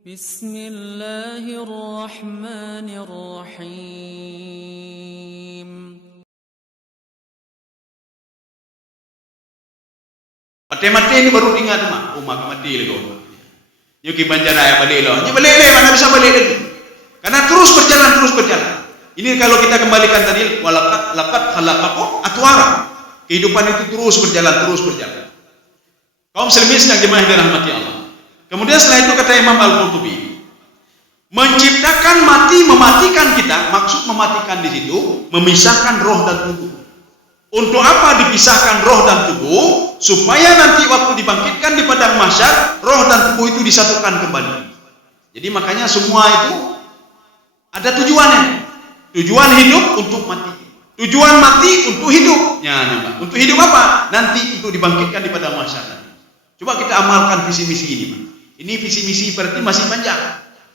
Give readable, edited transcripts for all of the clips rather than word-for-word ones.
Bismillahirrahmanirrahim. Mati-mati ini baru ingat mak, maka mati lagi. Yuki banjara ya balik loh. Ini balik lagi, mana bisa balik lagi? Karena terus berjalan. Ini kalau kita kembalikan tadi, walakat khalaqakum atwara. Kehidupan itu terus berjalan. Kaum muslimin sedang jemaah dirahmati Allah. Kemudian setelah itu kata Imam Al-Qurtubi, menciptakan mati, mematikan kita, maksud mematikan di situ, memisahkan roh dan tubuh. Untuk apa dipisahkan roh dan tubuh? Supaya nanti waktu dibangkitkan di padang mahsyar, roh dan tubuh itu disatukan kembali. Jadi makanya semua itu ada tujuannya. Tujuan hidup untuk mati. Tujuan mati untuk hidup. Ya, untuk hidup apa? Nanti untuk dibangkitkan di padang mahsyar. Coba kita amalkan visi misi ini, Pak. Ini visi misi berarti masih panjang.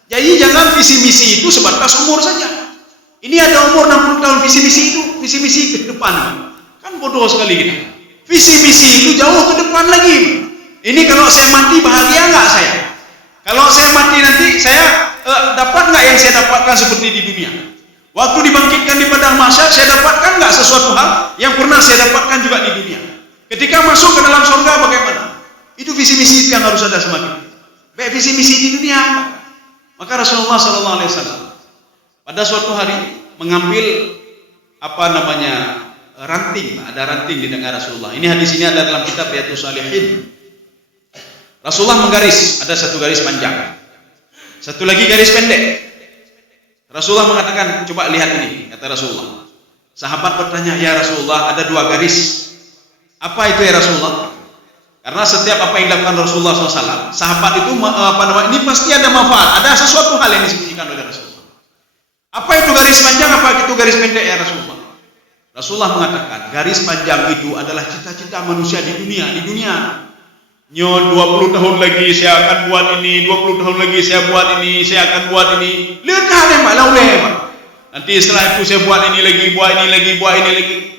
Jadi jangan visi misi itu sebatas umur saja. Ini ada umur 60 tahun visi misi itu, visi misi ke depan, Pak. Kan bodoh sekali kita. Visi misi itu jauh ke depan lagi. Ini kalau saya mati bahagia nggak saya? Kalau saya mati nanti saya dapat nggak yang saya dapatkan seperti di dunia? Waktu dibangkitkan di padang mahsyar saya dapatkan nggak sesuatu hal yang pernah saya dapatkan juga di dunia? Ketika masuk ke dalam surga bagaimana? Itu visi misi yang harus ada semakin. Baik visi misi di dunia. Maka Rasulullah SAW pada suatu hari mengambil ranting, ada ranting di tangan Rasulullah. Ini hadis ini ada dalam kitab Riyadhus Shalihin. Rasulullah menggaris, ada satu garis panjang, satu lagi garis pendek. Rasulullah mengatakan, coba lihat ini, kata Rasulullah. Sahabat bertanya, ya Rasulullah, ada dua garis. Apa itu ya Rasulullah? Karena setiap apa yang dilakukan Rasulullah SAW, sahabat itu ini pasti ada manfaat, ada sesuatu hal yang disembunyikan oleh Rasulullah. Apa itu garis panjang, apa itu garis pendek ya Rasulullah? Rasulullah mengatakan, garis panjang itu adalah cita-cita manusia di dunia. 20 tahun lagi saya akan buat ini, 20 tahun lagi saya buat ini, saya akan buat ini. Lihat Pak. Nanti setelah itu saya buat ini lagi, buat ini lagi.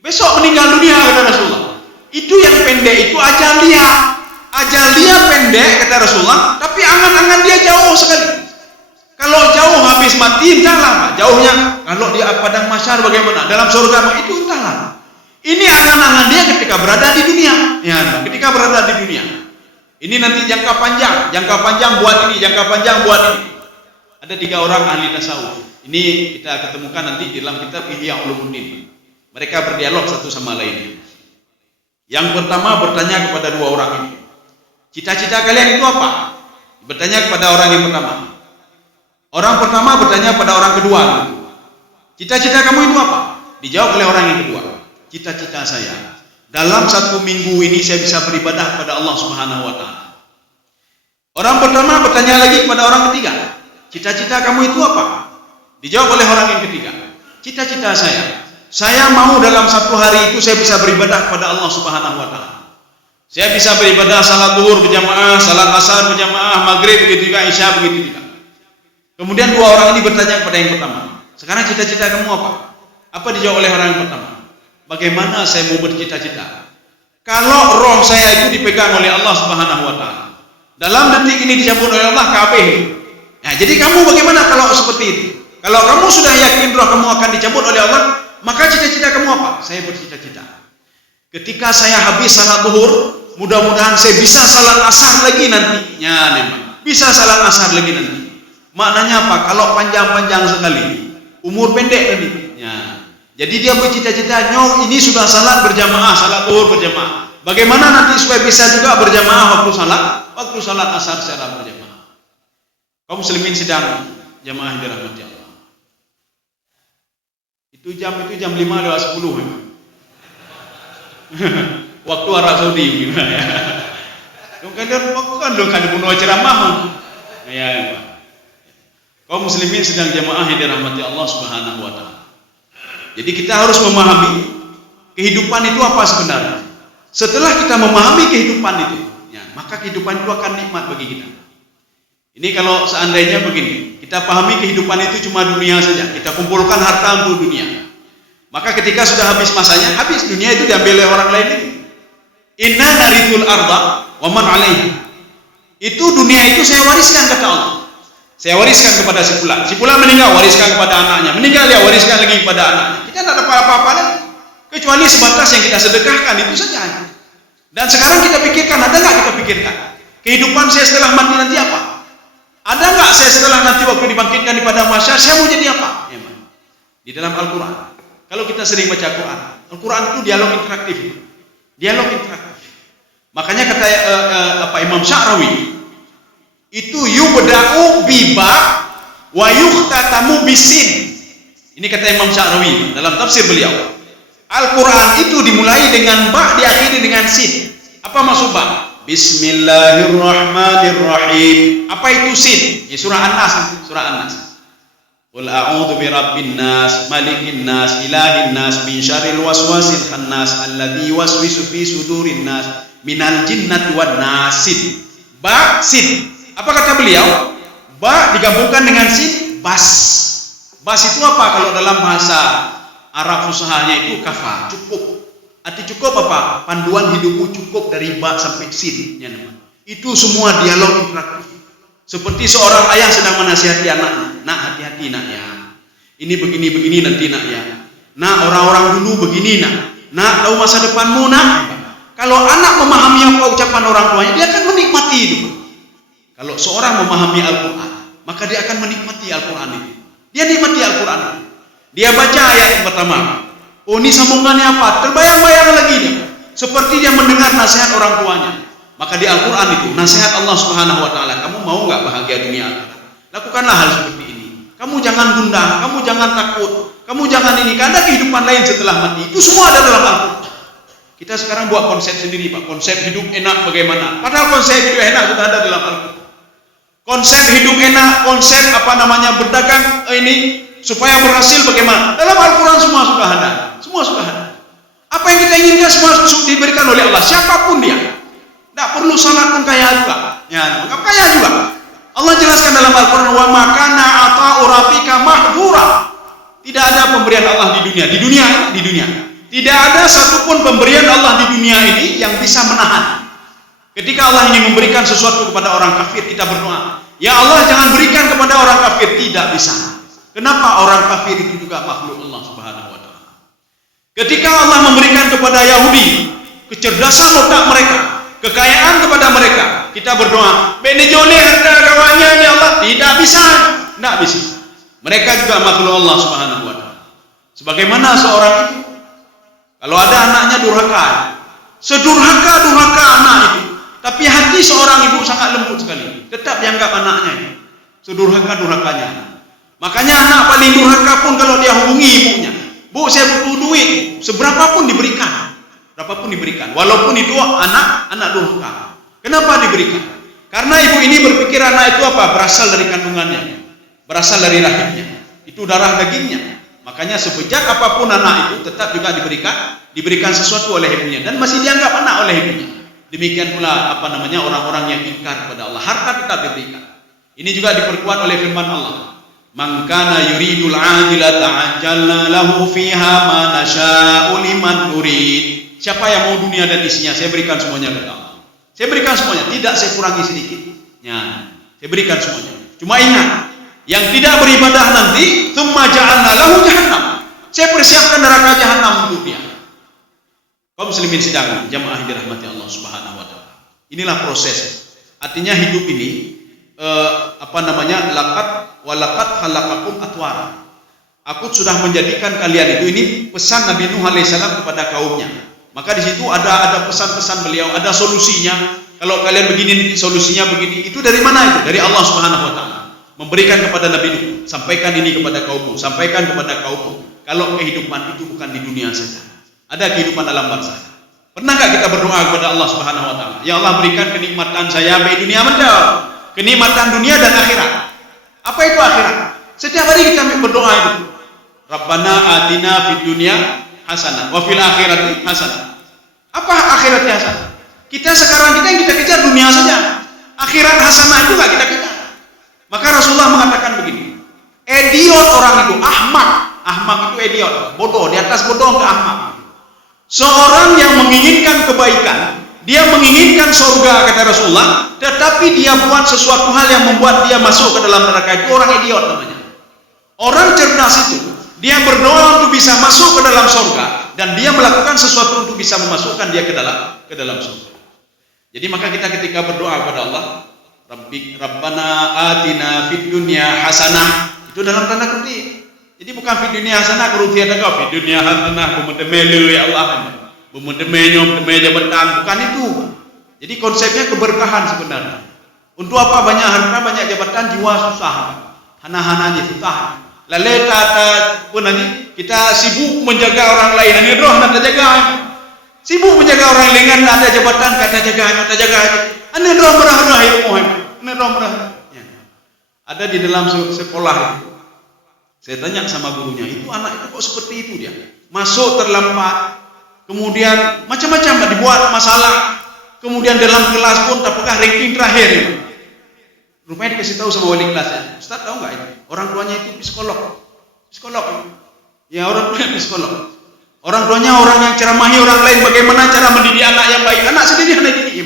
Besok meninggal dunia, kata Rasulullah. Itu yang pendek itu ajal dia. Ajal dia pendek, kata Rasulullah, tapi angan-angan dia jauh sekali. Kalau jauh habis mati, entahlah Pak. Jauhnya kalau di padang mahsyar bagaimana? Dalam surga itu entahlah. Ini angan-angan dia ketika berada di dunia. Ya, ketika berada di dunia. Ini nanti jangka panjang buat ini, jangka panjang buat ini. Ada 3 orang ahli tasawuf. Ini kita ketemukan nanti di dalam kitab Ihya Ulumuddin. Mereka berdialog satu sama lain. Yang pertama bertanya kepada 2 orang ini, cita-cita kalian itu apa? Bertanya kepada orang yang pertama. Orang pertama bertanya pada orang kedua, cita-cita kamu itu apa? Dijawab oleh orang yang kedua, cita-cita saya dalam 1 minggu ini saya bisa beribadah kepada Allah Subhanahu wa Ta'ala. Orang pertama bertanya lagi kepada orang ketiga, cita-cita kamu itu apa? Dijawab oleh orang yang ketiga, cita-cita saya mau dalam 1 hari itu saya bisa beribadah kepada Allah Subhanahu wa Ta'ala. Saya bisa beribadah salat zuhur berjamaah, salat asar berjamaah, maghrib begitu juga, isya begitu juga. Kemudian 2 orang ini bertanya kepada yang pertama, sekarang cita-cita kamu apa? Apa dijawab oleh orang yang pertama? Bagaimana saya mau bercita-cita kalau roh saya itu dipegang oleh Allah Subhanahu wa Ta'ala? Dalam detik ini dicabut oleh Allah kabeh. Nah, jadi kamu bagaimana kalau seperti itu? Kalau kamu sudah yakin roh kamu akan dicabut oleh Allah, maka cita-cita kamu apa? Saya bercita-cita ketika saya habis salat zuhur, mudah-mudahan saya bisa salat asar lagi nantinya, bisa salat asar lagi nanti. Maknanya apa? Kalau panjang-panjang sekali, umur pendek tadi. Ya. Jadi dia bercita-cita, ini sudah salat berjamaah, salat zuhur berjamaah. Bagaimana nanti supaya bisa juga berjamaah waktu salat asar secara berjamaah? Kaum muslimin sedang jamaah dirahmati Allah. Itu jam 5 lewat 10 memang. Waktu Arab Saudi gimana ya? Kan bunuh ceramah. Ya, Pak. Kaum muslimin sedang jamaah yang dirahmati Allah Subhanahu wa Ta'ala. Jadi kita harus memahami kehidupan itu apa sebenarnya. Setelah kita memahami kehidupan itu, ya, maka kehidupan itu akan nikmat bagi kita. Ini kalau seandainya begini, kita pahami kehidupan itu cuma dunia saja, kita kumpulkan harta untuk dunia. Maka ketika sudah habis masanya, habis dunia itu diambil oleh orang lain. Inna narithul arda wa man 'alaiha. Itu dunia itu saya wariskan kata Allah. Saya wariskan kepada si fulan. Si fulan meninggal, wariskan kepada anaknya. Meninggal dia, wariskan lagi kepada anaknya. Kita tidak dapat apa-apa lagi. Kecuali sebatas yang kita sedekahkan itu saja. Dan sekarang kita pikirkan, ada nggak kita pikirkan? Kehidupan saya setelah mati nanti apa? Ada nggak saya setelah nanti waktu dibangkitkan di padang mahsyar, saya mau jadi apa? Ya, di dalam Al-Quran. Kalau kita sering baca Quran, Al-Quran itu dialog interaktif. Dialog interaktif. Makanya kata Imam Sya'rawi, itu yubda'u biba wa yukhtatamu bisin. Ini kata Imam Sya'rawi dalam tafsir beliau. Al-Quran itu dimulai dengan ba, diakhiri dengan sin. Apa maksud ba? Bismillahirrahmanirrahim. Apa itu sin? Ya, surah An-Nas. Surah An-Nas. Qul a'udzu birabbin nas, malikin nas, ilahin nas, min syarril waswasil khannas, alladzi yuwaswisu fi sudurin nas, minal jinnati wan nasin. Ba, sin. Apa kata beliau? Ba digabungkan dengan sin, bas. Bas itu apa? Kalau dalam bahasa Arab fusahanya itu kafa, cukup. Arti cukup apa? Panduan hidupmu cukup dari ba sampai sin. Itu semua dialog interaktif. Seperti seorang ayah sedang menasihati anaknya. Nak, hati-hati nak ya. Ini begini-begini nanti nak ya. Nak, orang-orang dulu begini nak. Nak, tahu masa depanmu nak. Kalau anak memahami apa ucapan orang tuanya, dia akan menikmati itu. Kalau seorang memahami Al-Quran, maka dia akan menikmati Al-Quran itu. Dia nikmati Al-Quran itu. Dia baca ayat yang pertama. Oh, ini sambungannya apa? Terbayang-bayang lagi dia. Seperti dia mendengar nasihat orang tuanya. Maka di Al-Quran itu nasihat Allah Subhanahu wa taala, kamu mau nggak bahagia dunia akhirat? Lakukanlah hal seperti ini. Kamu jangan gundah, kamu jangan takut, kamu jangan ini, karena kehidupan lain setelah mati. Itu semua ada dalam Al-Quran. Kita sekarang buat konsep sendiri, Pak. Konsep hidup enak bagaimana? Padahal konsep hidup enak sudah ada dalam Al-Quran. Konsep hidup enak, konsep berdagang ini supaya berhasil bagaimana? Dalam Al-Quran semua sudah ada. Semua sudah ada. Apa yang kita inginkan semua diberikan oleh Allah, siapapun dia. Tidak perlu sangat pun kaya juga. Ya, kaya juga. Allah jelaskan dalam Al-Quran, wa makana ata'u rabbika mahdura. Tidak ada pemberian Allah di dunia. Di dunia. Tidak ada satupun pemberian Allah di dunia ini yang bisa menahan. Ketika Allah ingin memberikan sesuatu kepada orang kafir, kita berdoa, ya Allah jangan berikan kepada orang kafir. Tidak bisa. Kenapa? Orang kafir itu juga makhluk Allah Subhanahu wa ta'ala. Ketika Allah memberikan kepada Yahudi kecerdasan otak mereka, kekayaan kepada mereka, kita berdoa, benejole harta kawannya ya Allah, tidak bisa. Mereka juga makhluk Allah Subhanahu wa taala. Sebagaimana seorang itu, kalau ada anaknya durhaka, sedurhaka anak itu, tapi hati seorang ibu sangat lembut sekali, tetap dianggap anaknya itu sedurhakanya. Makanya anak paling durhaka pun kalau dia hubungi ibunya, Bu, saya butuh duit, seberapapun diberikan. Berapapun diberikan, walaupun itu anak durhaka. Kenapa diberikan? Karena ibu ini berpikir anak itu apa? Berasal dari kandungannya, berasal dari rahimnya, itu darah dagingnya. Makanya sebejat apapun anak itu tetap juga diberikan sesuatu oleh ibunya dan masih dianggap anak oleh ibunya. Demikian pula orang-orang yang ingkar kepada Allah, harta tetap diberikan. Ini juga diperkuat oleh firman Allah. Man kana yuridul ajilata ajjalna lahu fiha ma nasha'u liman nurid. Siapa yang mau dunia dan isinya, saya berikan semuanya kepada Allah. Saya berikan semuanya, tidak saya kurangi sedikit. Ya, saya berikan semuanya. Cuma ingat, yang tidak beribadah nanti, tsumma ja'alna lahu jahannam. Saya persiapkan neraka jahanam untuk dia. Kaum muslimin sidang jamaah yang dirahmati Allah Subhanahu wa taala. Inilah proses. Artinya hidup ini laqad khalaqakum atwara. Aku sudah menjadikan kalian itu, ini pesan Nabi Nuh alaihissalam kepada kaumnya. Maka di situ ada pesan-pesan beliau, ada solusinya. Kalau kalian begini, solusinya begini. Itu dari mana itu? Dari Allah Subhanahu wa taala. Memberikan kepada Nabi Nuh, sampaikan ini kepada kaummu, sampaikan kepada kaummu. Kalau kehidupan itu bukan di dunia saja. Ada kehidupan alam barzakh. Pernah enggak kita berdoa kepada Allah Subhanahu wa taala? Ya Allah, berikan kenikmatan saya baik dunia menjauh. Kenikmatan dunia dan akhirat. Apa itu akhirat? Setiap hari kita berdoa itu. Rabbana atina fid dunya hasanah wa fil akhirati hasanah. Apa akhiratnya hasanah? Kita sekarang yang kita kejar dunia saja. Akhirat hasanah itu enggak kita kejar. Maka Rasulullah mengatakan begini. Idiot orang itu, ahmak. Ahmak itu idiot, bodoh, di atas bodoh ke ahmak. Seorang yang menginginkan kebaikan Dia menginginkan surga kata Rasulullah, tetapi dia buat sesuatu hal yang membuat dia masuk ke dalam neraka. Itu orang idiot namanya. Orang cerdas itu, dia berdoa untuk bisa masuk ke dalam surga, dan dia melakukan sesuatu untuk bisa memasukkan dia ke dalam surga. Jadi maka kita ketika berdoa kepada Allah, Rabbana atina fid dunya hasanah, itu dalam tanda kutip. Jadi bukan fid dunya hasanah kerugian agak, fid dunya hasanah bumedemelu ya Allah, bumedemenya jabatan, bukan itu. Jadi konsepnya keberkahan sebenarnya. Untuk apa banyak harta, banyak jabatan, jiwa susah, hana-hananya susah. Lalu kita sibuk menjaga orang lain, ini roh nak jaga. Sibuk menjaga orang lain, nak ada jabatan, kata jaga. Ini roh merah ilmu, ini roh merah. Ada di dalam sekolah itu. Saya tanya sama gurunya, itu anak itu kok seperti itu dia? Masuk terlambat, kemudian macam-macam dibuat masalah, kemudian dalam kelas pun tak pernah ranking terakhir. Rupanya dikasih tahu sama wali kelasnya, Ustaz tahu nggak itu? Orang tuanya itu psikolog. Ya orang tuanya psikolog. Orang tuanya orang yang ceramahi orang lain bagaimana cara mendidik anak yang baik. Anak sendiri anak didik,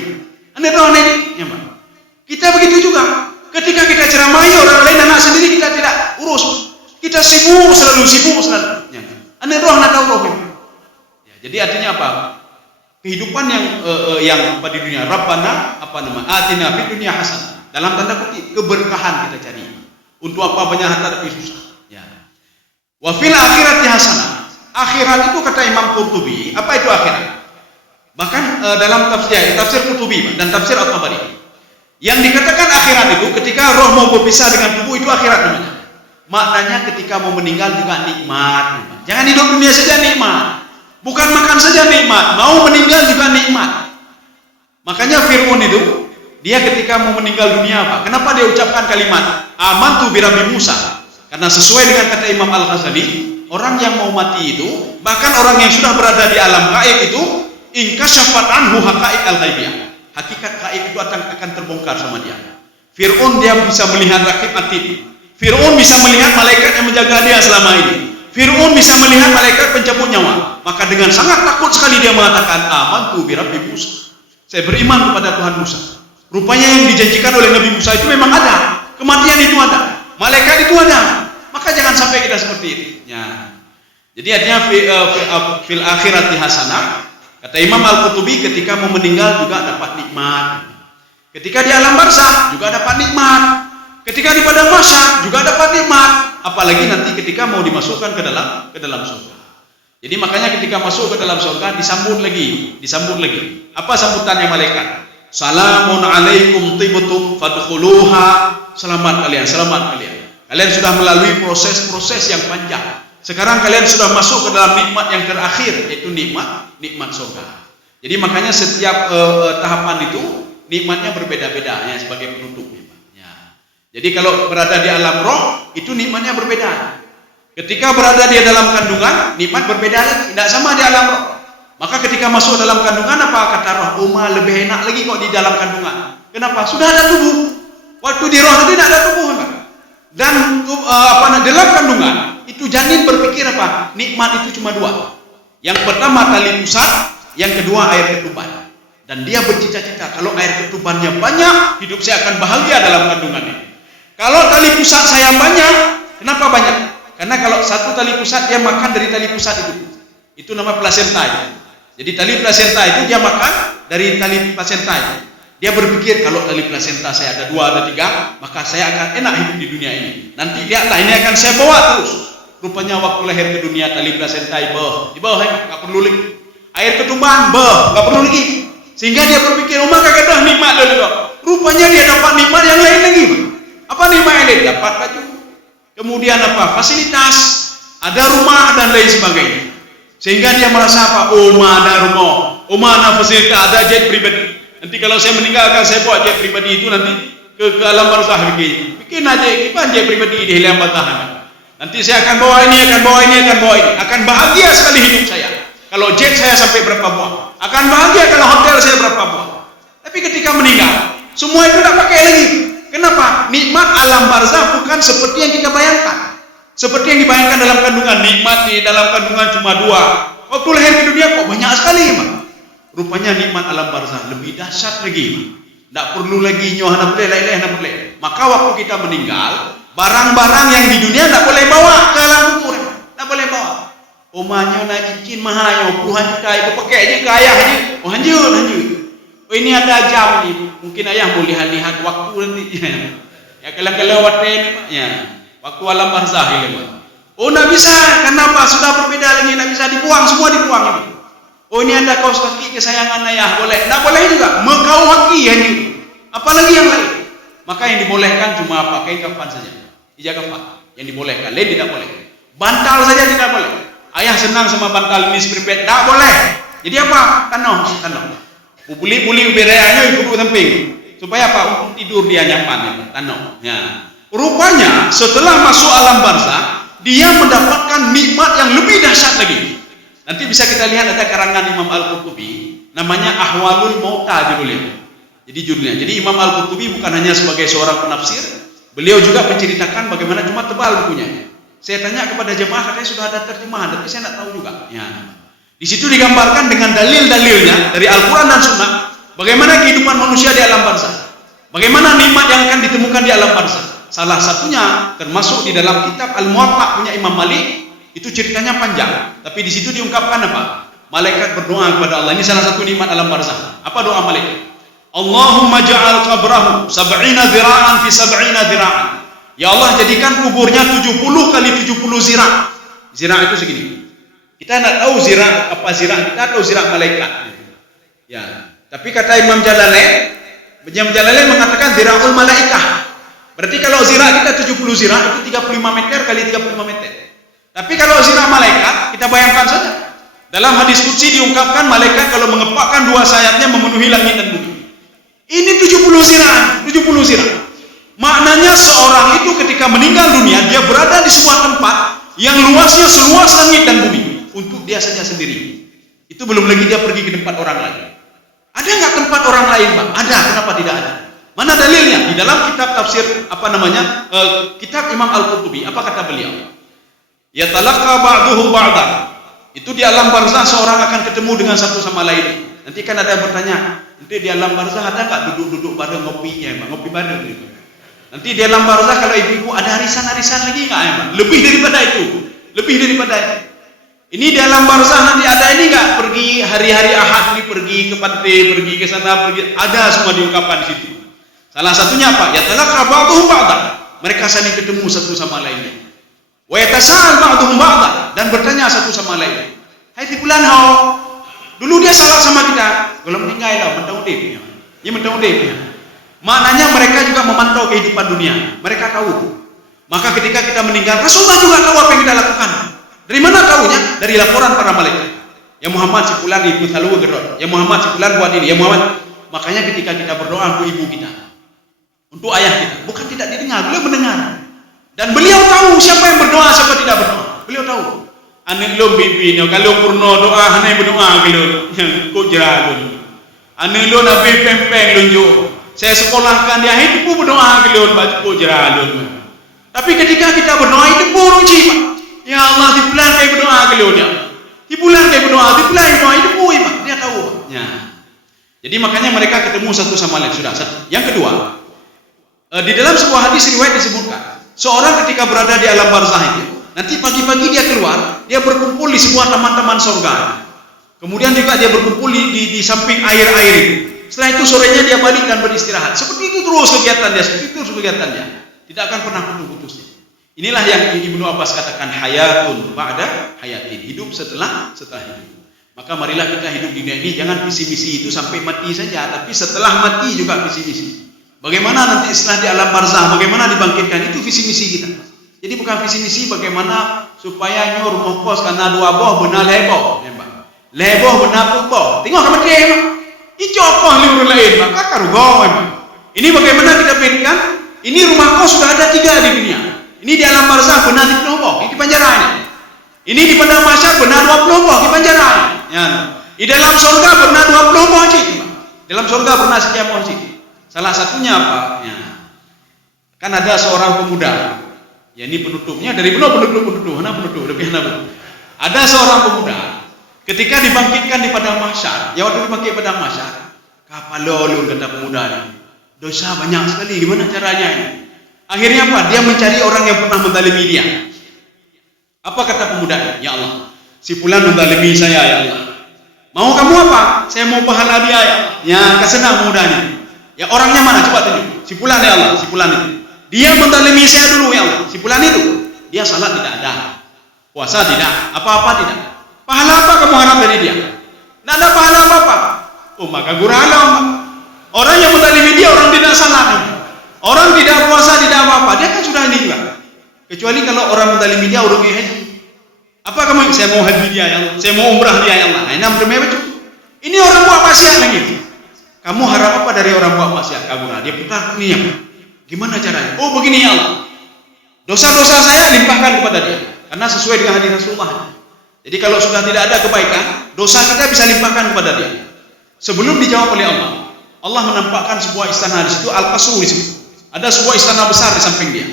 anak didik, Kita begitu juga. Ketika kita ceramahi orang lain, anak sendiri kita tidak urus. Kita sibuk selalu. Anak roh nak tahu roh. Jadi artinya apa? Kehidupan yang di dunia, Rabbana atina fid dunya hasanah. Dalam tanda kutip keberkahan kita cari. Untuk apa banyak harta tapi susah. Ya. Wa fil akhirati hasanah. Akhirat itu kata Imam Qurtubi, apa itu akhirat? Bahkan dalam tafsir Qurtubi dan tafsir At-Tabari, yang dikatakan akhirat itu ketika roh mau berpisah dengan tubuh, itu akhirat namanya. Maknanya ketika mau meninggal juga nikmat. Jangan hidup dunia saja nikmat. Bukan makan saja nikmat, mau meninggal juga nikmat. Makanya Fir'aun itu, dia ketika mau meninggal dunia apa? Kenapa dia ucapkan kalimat amantu bi Rabbi Musa? Karena sesuai dengan kata Imam Al-Ghazali, orang yang mau mati itu, bahkan orang yang sudah berada di alam gaib itu, inkashafat anhu haqaiq al-ghaibiyah. Hakikat gaib itu akan terbongkar sama dia. Fir'aun dia bisa melihat rakib atid. Fir'aun bisa melihat malaikat yang menjaga dia selama ini. Fir'aun bisa melihat malaikat pencabut nyawa. Maka dengan sangat takut sekali dia mengatakan amantu bi Rabbi Musa. Saya beriman kepada Tuhan Musa. Rupanya yang dijanjikan oleh Nabi Musa itu memang ada. Kematian itu ada. Malaikat itu ada. Maka jangan sampai kita seperti itu. Ya. Jadi artinya fil akhirati hasanah. Kata Imam Al-Qurtubi, ketika mau meninggal juga dapat nikmat. Ketika di alam barzakh juga dapat nikmat. Ketika di padang mahsyar juga dapat nikmat. Apalagi nanti ketika mau dimasukkan ke dalam surga. Jadi makanya ketika masuk ke dalam surga disambut lagi. Apa sambutannya malaikat? Salamun alaikum tibtum fadkhuluha. Selamat kalian. Kalian sudah melalui proses-proses yang panjang. Sekarang kalian sudah masuk ke dalam nikmat yang terakhir, yaitu nikmat surga. Jadi makanya setiap tahapan itu nikmatnya berbeda-beda ya, sebagai penutupnya. Ya. Jadi kalau berada di alam roh itu nikmatnya berbeda. Ketika berada di dalam kandungan nikmat berbeda lagi, tidak sama di alam roh. Maka ketika masuk dalam kandungan apa kata roh? Lebih enak lagi kok di dalam kandungan. Kenapa? Sudah ada tubuh. Waktu di roh tadi tidak ada tubuh, Pak. Dan dalam kandungan itu janin berpikir apa? Nikmat itu cuma dua. Yang pertama tali pusat, yang kedua air ketuban. Dan dia bercita-cita kalau air ketubannya banyak, hidup saya akan bahagia dalam kandungan ini. Kalau tali pusat saya banyak, kenapa banyak? Karena kalau satu tali pusat dia makan dari tali pusat itu nama plasenta. Jadi tali plasenta itu dia makan dari tali plasenta itu. Dia berpikir kalau tali plasenta saya ada 2, ada 3, maka saya akan enak hidup di dunia ini. Nanti lihatlah ini akan saya bawa terus. Rupanya waktu lahir ke dunia tali plasenta di bawah nggak perlu lagi. Air ketuban nggak perlu lagi. Sehingga dia berpikir, maka dah nikmat dulu. Rupanya dia dapat nikmat yang lain lagi. Apa nikmat yang lain? Dapat baju. Kemudian apa? Fasilitas, ada rumah dan lain sebagainya. Sehingga dia merasa apa? Ada rumah, ada fasilitas, ada jet pribadi. Nanti kalau saya meninggalkan, saya bawa jet pribadi itu nanti ke alam barzakh bikin aja jet pribadi di alam barzakh. Nanti saya akan bawa ini. Akan bahagia sekali hidup saya. Kalau jet saya sampai berapa buah. Akan bahagia kalau hotel saya berapa buah. Tapi ketika meninggal, semua itu tidak pakai lagi. Kenapa? Nikmat alam barzakh bukan seperti yang kita bayangkan. Seperti yang dibayangkan dalam kandungan. Nikmat di dalam kandungan cuma 2. Waktu lahir di dunia kok banyak sekali, Pak. Rupanya nikmat alam barzah lebih dahsyat lagi. Tidak perlu lagi nyohana boleh, lain-lain boleh. Maka waktu kita meninggal, barang-barang yang di dunia tidak boleh bawa ke alam kubur. Tidak boleh bawa. Omanya nak izin mahal, puluhan juta itu pakai aja ke ayah aja. Oh hanjur. Oh ini ada jam ni, mungkin ayah boleh lihat waktu nanti. Ya kalau waktu ini ya, waktu alam barzah ini. Oh nak bisa, kenapa? Sudah berbeda lagi, nak bisa dibuang, semua dibuang ini. Oh ini ada kaos kaki kesayangan ayah, boleh. Tak boleh juga, mengkau kaki hanya. Apalagi yang lain. Maka yang dibolehkan cuma pakai kafan saja. Ijazah kafan yang dibolehkan, lain tidak boleh. Bantal saja tidak boleh. Ayah senang sama bantal ini seperti tak boleh. Jadi apa? Tanam. Buli bereanya ibu samping. Supaya apa? Untuk tidur dia nyaman. Tanam. Ya. Rupanya setelah masuk alam barzah, dia mendapatkan nikmat yang lebih dahsyat lagi. Nanti bisa kita lihat ada karangan Imam Al-Qurtubi, namanya Ahwalul Mauta judulnya. Jadi judulnya. Jadi Imam Al-Qurtubi bukan hanya sebagai seorang penafsir, beliau juga menceritakan bagaimana, cuma tebal bukunya. Saya tanya kepada jemaah, katanya sudah ada terjemahan, tapi saya tidak tahu juga. Ya. Di situ digambarkan dengan dalil-dalilnya dari Al-Quran dan Sunnah, bagaimana kehidupan manusia di alam barzah, bagaimana nikmat yang akan ditemukan di alam barzah. Salah satunya termasuk di dalam kitab Al-Muwatta punya Imam Malik, itu ceritanya panjang, tapi di situ diungkapkan apa? Malaikat berdoa kepada Allah. Ini salah satu nikmat alam barzah. Apa doa malaikat? Allahumma ja'al qabrahu sab'ina dhira'an fi sab'ina dhira'an. Ya Allah, jadikan kuburnya 70 kali 70 zira'. Zira' itu segini. Kita tidak tahu zira' apa zira', kita tahu zira' malaikat. Ya, tapi kata Imam Jalalain mengatakan zira'ul malaikah. Berarti kalau zira' kita 70 zira' itu 35 meter kali 35 meter. Tapi kalau zira' malaikat, kita bayangkan saja. Dalam hadis qudsi diungkapkan malaikat kalau mengepakkan dua sayapnya memenuhi langit dan bumi. Ini 70 zira', 70 zira'. Maknanya seorang itu ketika meninggal dunia, dia berada di sebuah tempat yang luasnya seluas langit dan bumi untuk dia saja sendiri. Itu belum lagi dia pergi ke tempat orang lain. Ada nggak tempat orang lain, Pak? Ada. Kenapa tidak ada? Mana dalilnya? Di dalam kitab tafsir kitab Imam Al-Qurtubi, apa kata beliau? Ya talaqqa ba'duhum ba'dan. Itu di alam barzah seorang akan ketemu dengan satu sama lain. Nanti kan ada yang bertanya, nanti di alam barzah ada nggak duduk-duduk bareng ngopinya, ngopi bareng gitu. Nanti di alam barzah kalau ibu-ibu ada arisan-arisan lagi nggak, emang? Lebih daripada itu. Ini di alam barzah nanti ada ini nggak? Pergi hari-hari Ahad ini pergi ke pantai, pergi ke sana, pergi. Ada semua diungkapkan di situ. Salah satunya apa? Ya talaqqa ba'duhum ba'dan. Mereka saling ketemu satu sama lainnya. Wa yatasa'al ba'duhum ba'dan, dan bertanya satu sama lain. Hai tipulan hao. Dulu dia salah sama kita. Kalau meninggal lah, mentau dip. Ya mentau dip. Maknanya mereka juga memantau kehidupan dunia. Mereka tahu. Maka ketika kita meninggal, Rasulullah juga tahu apa yang kita lakukan. Dari mana tahunya? Dari laporan para malaikat. Ya Muhammad si fulan ibu halu gerot. Ya Muhammad si fulan buat ini. Ya Muhammad. Makanya ketika kita berdoa untuk ibu kita, untuk ayah kita, bukan tidak didengar, beliau mendengar. Dan beliau tahu siapa yang berdoa, siapa tidak berdoa. Beliau tahu. Anak lo bibi, kalau purno doa, hanya berdoa kalau kau jalan. Anak lo nabi pempeng lunjuk. Saya sekolahkan dia itu pun berdoa kelihatan baju pojalan. Tapi ketika kita berdoa itu burung cima. Ya Allah di bulan kayak berdoa kelihatan. Di bulan kayak berdoa itu pun dia tahu. Ya. Jadi makanya mereka ketemu satu sama lain sudah. Yang kedua, di dalam sebuah hadis riwayat disebutkan, seorang ketika berada di alam barzah itu, nanti pagi-pagi dia keluar, dia berkumpul di sebuah taman-taman surga. Kemudian juga dia berkumpul di samping air-air itu. Setelah itu sorenya dia balik dan beristirahat. Seperti itu terus kegiatannya. Tidak akan pernah putus-putusnya. Inilah yang Ibnu Abbas katakan hayatun ba'da hayatin. Hidup setelah hidup. Maka marilah kita hidup di dunia ini jangan visi misi itu sampai mati saja, tapi setelah mati juga visi misi. Bagaimana nanti setelah di alam barzah, bagaimana dibangkitkan, itu visi misi kita. Jadi bukan visi misi bagaimana supaya nyur mokos karena dua boh benar leboh, leboh benar boh. Tengok kamu dia, icokoh liur lain, maka karugo. Ini bagaimana kita berikan? Ini rumah kos sudah ada 3 di dunia. Ini di alam barzah benar 30 boh, ini penjaranya. Ini di padang mahsyar benar 20 boh, ini penjaranya. Ya. Di dalam surga benar 20 boh cik. Dalam surga benar sekian boh cik. Salah satunya apa? Ya. Kan ada seorang pemuda. Ya ini penutupnya dari benar penutup. Ada seorang pemuda. Ketika dibangkitkan di padang mahsyar, ya waktu dibangkit padang mahsyar, kapal lolong kata pemuda ini. Dosa banyak sekali, gimana caranya ini? Akhirnya apa? Dia mencari orang yang pernah menzalimi dia. Apa kata pemuda ini? Ya Allah, si fulan menzalimi saya ya Allah. Mau kamu apa? Saya mau pahala dia ya. Ya, kesenang pemuda ini. Ya orangnya mana? Coba tunjuk. Si fulan ya Allah, si fulan itu. Dia menzalimi saya dulu ya Allah. Si fulan itu. Dia salat tidak ada. Puasa tidak, apa-apa tidak. Pahala apa kamu harap dari dia? Tidak ada pahala apa-apa. Oh, maka gurala. Orang yang menzalimi dia orang tidak salat. Orang tidak puasa, tidak apa-apa. Dia kan sudah ini juga. Kecuali kalau orang menzalimi dia orang haji. Apa kamu? Saya mau haji dia ya Allah. Saya mau umrah dia ya Allah. Ini orang buat maksiat lagi. Kamu harap apa dari orang buat maksiat? Dia putar ini apa? Gimana caranya? Oh begini ya Allah. Dosa-dosa saya limpahkan kepada dia. Karena sesuai dengan hadis Rasulullah. Jadi kalau sudah tidak ada kebaikan, dosa kita bisa limpahkan kepada dia. Sebelum dijawab oleh Allah, Allah menampakkan sebuah istana di situ, Al-Qasr di situ. Ada sebuah istana besar di samping dia.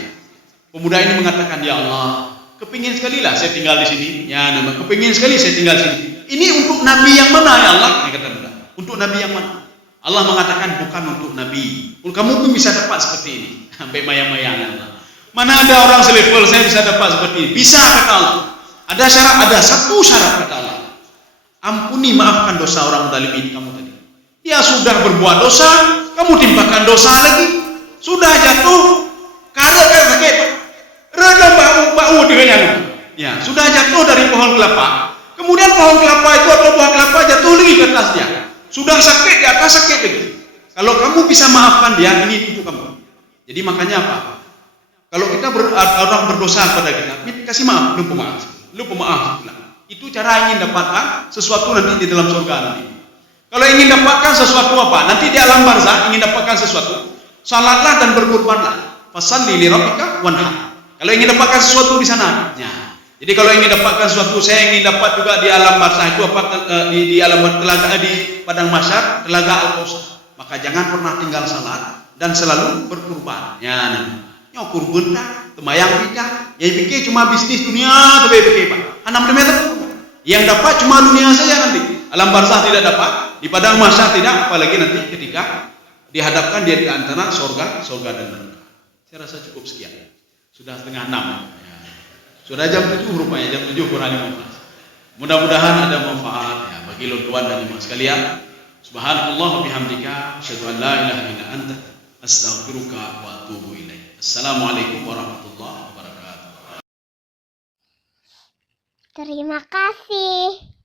Pemuda ini mengatakan, ya Allah, kepingin sekali lah saya tinggal di sini. Ya, kepingin sekali saya tinggal di sini. Ini untuk Nabi yang mana ya Allah? Ini kata pemuda. Untuk Nabi yang mana? Allah mengatakan bukan untuk Nabi. Kamu pun bisa dapat seperti ini. Sampai maya-maya Allah. Mana ada orang selevel saya bisa dapat seperti ini? Bisa kata Allah. Ada syarat, ada satu syarat kata Allah. Ampuni, maafkan dosa orang menzalimi kamu tadi. Dia sudah berbuat dosa, kamu timpakan dosa lagi. Sudah jatuh, kalau sakit, redam bau dengannya. Ya, sudah jatuh dari pohon kelapa. Kemudian pohon kelapa itu atau buah kelapa jatuh lagi ke atas dia. Sudah sakit di atas sakit lagi. Kalau kamu bisa maafkan dia, ini untuk kamu. Jadi makanya apa? Kalau kita orang berdosa kepada kita, kasih maaf, lupa maaf. Itu cara ingin dapatkan sesuatu nanti di dalam surga nanti. Kalau ingin dapatkan sesuatu apa? Nanti di alam barzakh ingin dapatkan sesuatu, salatlah dan berkurbanlah. Fashalli li rabbika wanhar. Kalau ingin dapatkan sesuatu di sana. Ya. Jadi kalau ingin dapatkan sesuatu, saya ingin dapat juga di alam barzakh itu apa? Di alam telaga di padang mahsyar, telaga Al-Kautsar. Maka jangan pernah tinggal salat dan selalu berkurban. Ya, nanti. Yang kurban tak, temayang tidak. Yang pikir cuma bisnis dunia, tapi pikir pak. 6 meter. Yang dapat cuma dunia saja nanti. Alam barzakh tidak dapat, di padang mahsyar tidak, apalagi nanti ketika dihadapkan dia di antara surga dan neraka. Saya rasa cukup sekian. Sudah setengah 6. Ya. Sudah jam 7 rupanya, jam 7 kurang 15. Mudah-mudahan ada manfaat ya, bagi tuan dan ibu sekalian. Subhanallah wa bihamdika, asyhadu an la ilaha illa anta, astaghfiruka wa atubu ilaik. Assalamualaikum warahmatullahi wabarakatuh. Terima kasih.